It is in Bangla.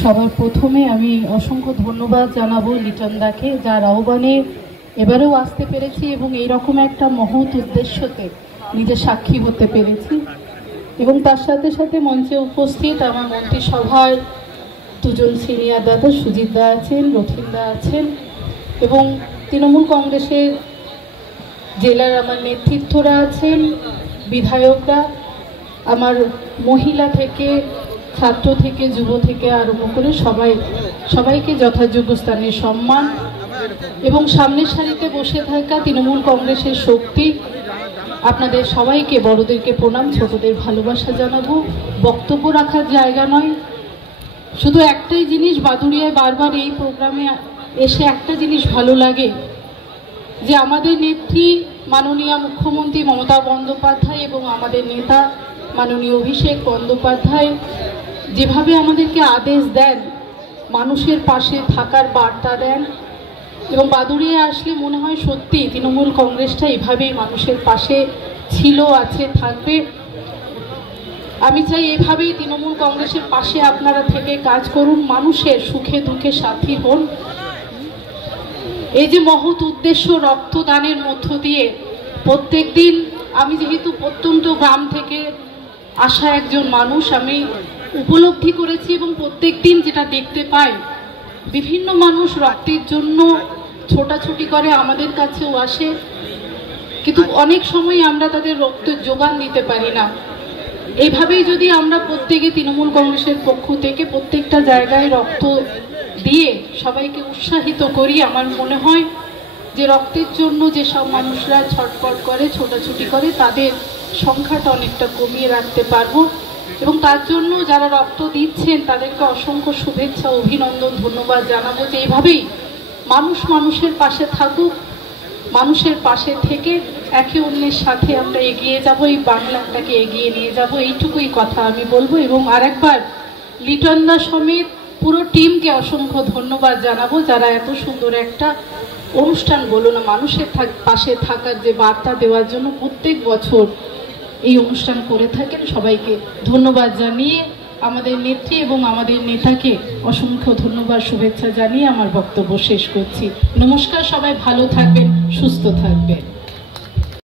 সবার প্রথমে আমি অসংখ্য ধন্যবাদ জানাবো লিটন দাকে, যার আহ্বানে এবারেও আসতে পেরেছি এবং এইরকম একটা মহৎ উদ্দেশ্যতে নিজে সাক্ষী হতে পেরেছি। এবং তার সাথে সাথে মঞ্চে উপস্থিত আমার মন্ত্রিসভার দুজন সিনিয়র দাদা, সুজিত দা আছেন, রথিন দা আছেন, এবং তৃণমূল কংগ্রেসের জেলার আমার নেতৃত্বরা আছেন, বিধায়করা, আমার মহিলা থেকে ছাত্র থেকে যুব থেকে আরম্ভ করে সবাইকে যথাযোগ্য স্থানে সম্মান, এবং সামনের সারিতে বসে থাকা তৃণমূল কংগ্রেসের শক্তি, আপনাদের সবাইকে, বড়দেরকে প্রণাম, ছোটদের ভালোবাসা জানাবো। বক্তব্য রাখার জায়গা নয়, শুধু একটাই জিনিস, বাদুড়িয়ায় বারবার এই প্রোগ্রামে এসে একটা জিনিস ভালো লাগে, যে আমাদের নেত্রী মাননীয় মুখ্যমন্ত্রী মমতা বন্দ্যোপাধ্যায় এবং আমাদের নেতা মাননীয় অভিষেক বন্দ্যোপাধ্যায় যেভাবে আমাদেরকে আদেশ দেন, মানুষের পাশে থাকার বার্তা দেন, এবং বাদুড়িয়ায় আসলে মনে হয় সত্যি তৃণমূল কংগ্রেসটা এভাবেই মানুষের পাশে ছিল, আছে, থাকবে। আমি চাই এভাবেই তৃণমূল কংগ্রেসের পাশে আপনারা থেকে কাজ করুন, মানুষের সুখে দুঃখে সাথী হন। এই যে মহৎ উদ্দেশ্য রক্তদানের মধ্য দিয়ে প্রত্যেক দিন, আমি যেহেতু প্রত্যন্ত গ্রাম থেকে আসা একজন মানুষ, আমি উপলব্ধি করেছি এবং প্রত্যেক দিন যেটা দেখতে পাই, বিভিন্ন মানুষ রক্তের জন্য ছোটাছুটি করে, আমাদের কাছেও আসে, কিন্তু অনেক সময় আমরা তাদের রক্তের যোগান দিতে পারি না। এইভাবেই যদি আমরা প্রত্যেকে তৃণমূল কংগ্রেসের পক্ষ থেকে প্রত্যেকটা জায়গায় রক্ত দিয়ে সবাইকে উৎসাহিত করি, আমার মনে হয় যে রক্তের জন্য যেসব মানুষরা ছটফট করে, ছোটাছুটি করে, তাদের সংখ্যাটা অনেকটা কমিয়ে রাখতে পারবো। এবং তার জন্য যারা রক্ত দিচ্ছেন তাদেরকে অসংখ্য শুভেচ্ছা, অভিনন্দন, ধন্যবাদ জানাবো, যে এইভাবেই মানুষ মানুষের পাশে থাকুক, মানুষের পাশে থেকে একে অন্যের সাথে আমরা এগিয়ে যাব, এই বাংলাটাকে এগিয়ে নিয়ে যাব, এইটুকুই কথা আমি বলবো। এবং আরেকবার লিটন দা সমেত পুরো টিমকে অসংখ্য ধন্যবাদ জানাবো, যারা এত সুন্দর একটা অনুষ্ঠান, বলো না, মানুষের পাশে থাকার যে বার্তা দেওয়ার জন্য প্রত্যেক বছর এই অনুষ্ঠান করে থাকেন। সবাইকে ধন্যবাদ জানিয়ে আমাদের নেত্রী এবং আমাদের নেতাকে অসংখ্য ধন্যবাদ, শুভেচ্ছা জানিয়ে আমার বক্তব্য শেষ করছি। নমস্কার, সবাই ভালো থাকবেন, সুস্থ থাকবেন।